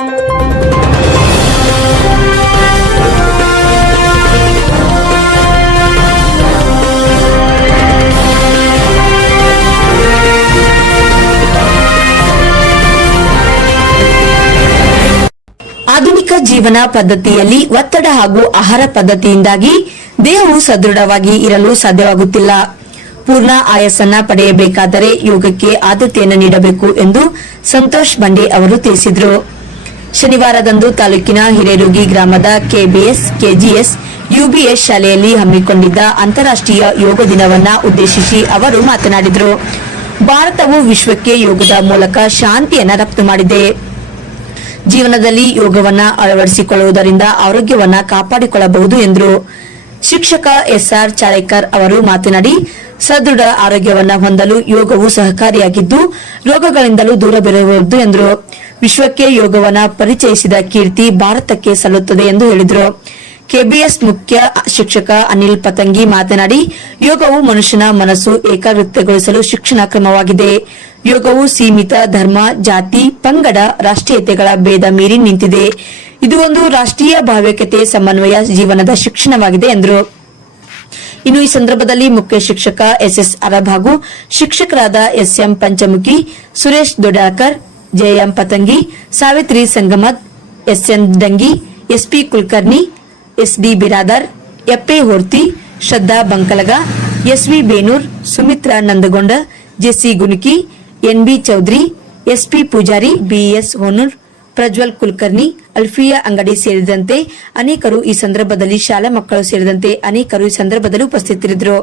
ಆಧುನಿಕ ಜೀವನ ಪದ್ಧತಿಯಲ್ಲಿ ಒತ್ತಡ ಹಾಗೂ ಆಹಾರ ಪದ್ಧತಿಯಿಂದಾಗಿ ದೇಹವು ಸದೃಢವಾಗಿ ಇರಲು ಸಾಧ್ಯವಾಗುತ್ತಿಲ್ಲ. ಪೂರ್ಣ ಆಯಸ್ಸನ್ನ ಪಡೆಯಬೇಕಾದರೆ ಯೋಗಕ್ಕೆ ಆದ್ಯತೆಯನ್ನು ನೀಡಬೇಕು ಎಂದು ಸಂತೋಷ್ ಬಂಡೆ ಅವರು ತಿಳಿಸಿದರು. ಶನಿವಾರದಂದು ತಾಲೂಕಿನ ಹಿರೇರುಗಿ ಗ್ರಾಮದ ಕೆಬಿಎಸ್, ಕೆಜಿಎಸ್, ಯುಬಿಎಸ್ ಶಾಲೆಯಲ್ಲಿ ಹಮ್ಮಿಕೊಂಡಿದ್ದ ಅಂತಾರಾಷ್ಟ್ರೀಯ ಯೋಗ ದಿನವನ್ನ ಉದ್ದೇಶಿಸಿ ಅವರು ಮಾತನಾಡಿದರು. ಭಾರತವು ವಿಶ್ವಕ್ಕೆ ಯೋಗದ ಮೂಲಕ ಶಾಂತಿಯನ್ನು ರಫ್ತು ಮಾಡಿದೆ. ಜೀವನದಲ್ಲಿ ಯೋಗವನ್ನ ಅಳವಡಿಸಿಕೊಳ್ಳುವುದರಿಂದ ಆರೋಗ್ಯವನ್ನ ಕಾಪಾಡಿಕೊಳ್ಳಬಹುದು ಎಂದರು. ಶಿಕ್ಷಕ ಎಸ್ಆರ್ ಚಾಳೇಕರ್ ಅವರು ಮಾತನಾಡಿ, ಸದೃಢ ಆರೋಗ್ಯವನ್ನ ಹೊಂದಲು ಯೋಗವು ಸಹಕಾರಿಯಾಗಿದ್ದು, ರೋಗಗಳಿಂದಲೂ ದೂರವಿರಬಹುದು ಎಂದರು. ವಿಶ್ವಕ್ಕೆ ಯೋಗವನ ಪರಿಚಯಿಸಿದ ಕೀರ್ತಿ ಭಾರತಕ್ಕೆ ಸಲ್ಲುತ್ತದೆ ಎಂದು ಹೇಳಿದರು. ಕೆಬಿಎಸ್ ಮುಖ್ಯ ಶಿಕ್ಷಕ ಅನಿಲ್ ಪತಂಗಿ ಮಾತನಾಡಿ, ಯೋಗವು ಮನುಷ್ಯನ ಮನಸ್ಸು ಏಕಾಗ್ರತೆಗೊಳಿಸಲು ಶಿಕ್ಷಣ ಕ್ರಮವಾಗಿದೆ. ಯೋಗವು ಸೀಮಿತ ಧರ್ಮ, ಜಾತಿ, ಪಂಗಡ, ರಾಷ್ಟ್ರೀಯತೆಗಳ ಭೇದ ಮೀರಿ ನಿಂತಿದೆ. ಇದು ಒಂದು ರಾಷ್ಟ್ರೀಯ ಭಾವ್ಯಕತೆ ಸಮನ್ವಯ ಜೀವನದ ಶಿಕ್ಷಣವಾಗಿದೆ ಎಂದರು. ಇನ್ನು ಈ ಸಂದರ್ಭದಲ್ಲಿ ಮುಖ್ಯ ಶಿಕ್ಷಕ ಎಸ್ಎಸ್ ಅರಬ್ ಹಾಗೂ ಶಿಕ್ಷಕರಾದ S M Panchamukhi, Suresh Dodakar J M Patangi Savitri Sangamath S N Dangi S P Kulkarni S D Biradar A P Horti Shraddha Bankalaga S V Benur Sumitra Nandagonda J C Gunuki N B Chaudhary S P Pujari B S Honnur Prajwal Kulkarni Alfiya Angadi ಸೇರಿದಂತೆ ಅನೇಕರು ಈ ಸಂದರ್ಭದಲ್ಲಿ ಶಾಲಾ ಮಕ್ಕಳು ಸೇರಿದಂತೆ ಅನೇಕರು ಈ ಸಂದರ್ಭದಲ್ಲಿ ಉಪಸ್ಥಿತರಿದ್ದರು